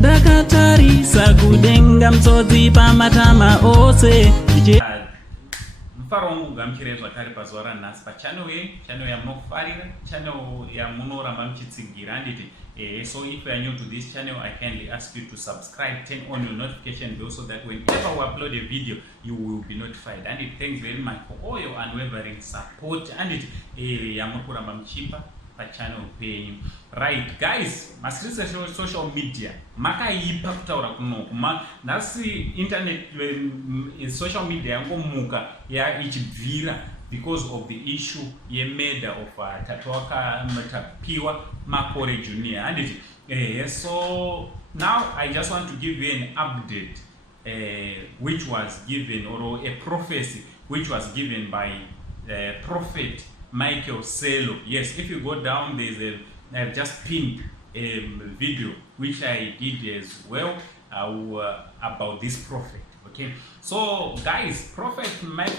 Dakatarisa kudenga mtsodzi pamatama ose. Mfaro wangu gamchire zvakare pazuva ranhasi channel yamunofarira, channel yamunoramba muchitsigira handiti. So if you are new to this channel, I kindly ask you to subscribe, turn on your notification bell so that whenever we upload a video, you will be notified. And thanks very much for all your unwavering support. And yamunoramba muchipa channel penyu. Right guys, masirisa social media makaipa kutaura kunoku nasi internet social media yangomuka ichibvira because of the issue murder of Tapiwa Makore Jr. And so now I just want to give you an update which was given, or a prophecy which was given by Prophet Sello. Yes, if you go down, there's I've just pinned a video which I did as well about this prophet. Okay, so guys, Prophet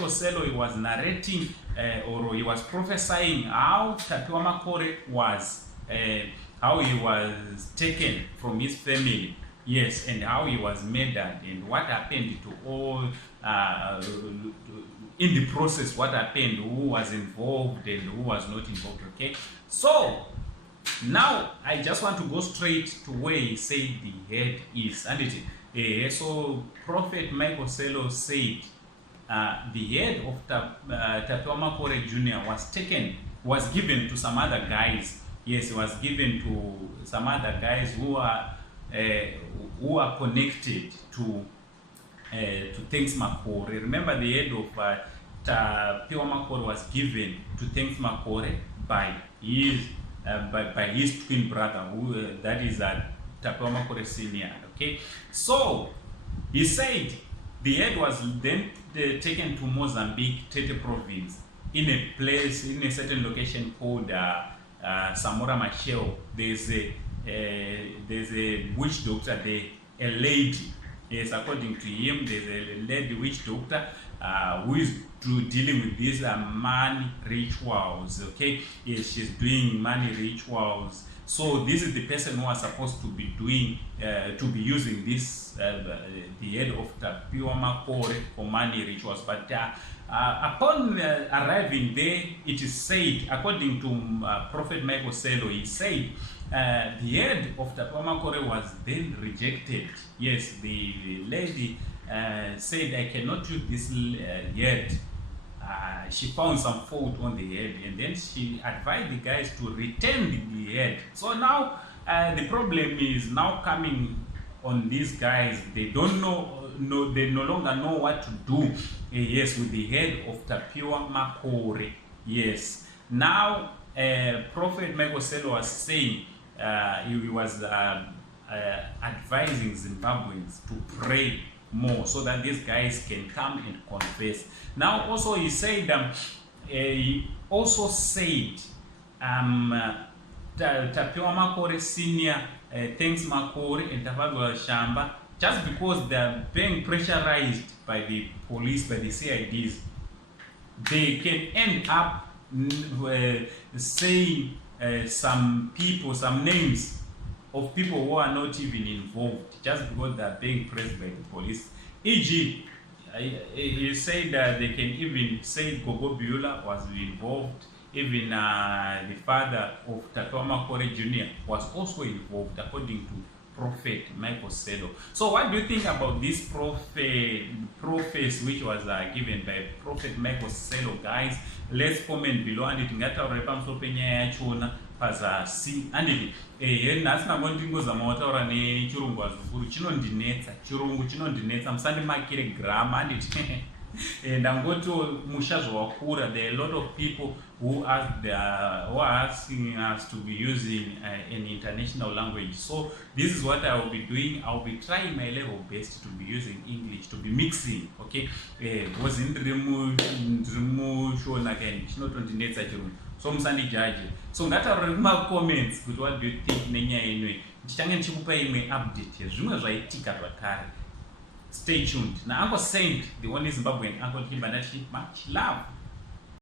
Sello, he was narrating or he was prophesying how Tapiwa Makore was, how he was taken from his family. Yes, and how he was murdered, and what happened to all in the process, what happened, who was involved and who was not involved. Okay, so now I just want to go straight to where he said the head is. And so Prophet Sello said the head of Tapiwa Makore Jr. was given to some other guys. Yes, it was given to some other guys who are connected to Thanks Makore. Remember, the head of Tapiwa Makore was given to Thanks Makore by his twin brother, who that is Tapiwa Makore Senior. Okay, so he said the head was then taken to Mocambique, Tete province, in a place, in a certain location called Samora Machel. There's a witch doctor there, a lady. Yes, according to him, there's a lady witch doctor who is dealing with these money rituals. Okay, yes, she's doing money rituals. So this is the person who was supposed to be doing, to be using this, the head of Tapiwa Makore for money rituals. But upon arriving there, it is said, according to Prophet Sello, he said the head of Tapiwa Makore was then rejected. Yes, the lady said, I cannot use this head. She found some fault on the head, and then she advised the guys to return the head. So now the problem is now coming on these guys. They don't know, they no longer know what to do. Yes, with the head of Tapiwa Makore. Yes, now Prophet Sello was saying, he was advising Zimbabweans to pray more so that these guys can come and confess. Now also he said, Tapiwa Makore Senior, Thanks Makore and Tapiwa Shamba, just because they are being pressurized by the police, by the CIDs, they can end up saying some people, some names of people who are not even involved, just because they are being pressed by the police. E.g., he said that they can even say Gogo Biula was involved. Even the father of Tapiwa Makore Jr. was also involved, according to Prophet Sello. So what do you think about this prophecy which was given by Prophet Sello, guys? Let's comment below, and tingataura pamusoro penyaya yachona pazasi. And nhasi nangoni ndingozama kutaura nechirungu azukuru, chinondinetsa, chirungu chinondinetsa, musandimakire grama. And ndangoto mushazo wakura, there are a lot of people who are asking us to be using an international language. So this is what I will be doing. I will be trying my level best to be using English, to be mixing. Okay, was in the shona kind chinotondinetsa chirungu, so musandi judge. So ngataurira kuma comments kuti what do you think nenyaya ino. Ndichange ndichikupa imwe update yezvimwe zvaitika zvakare. Stay tuned. Now Uncle Saint, the only Zimbabwean Uncle Kimba, much love.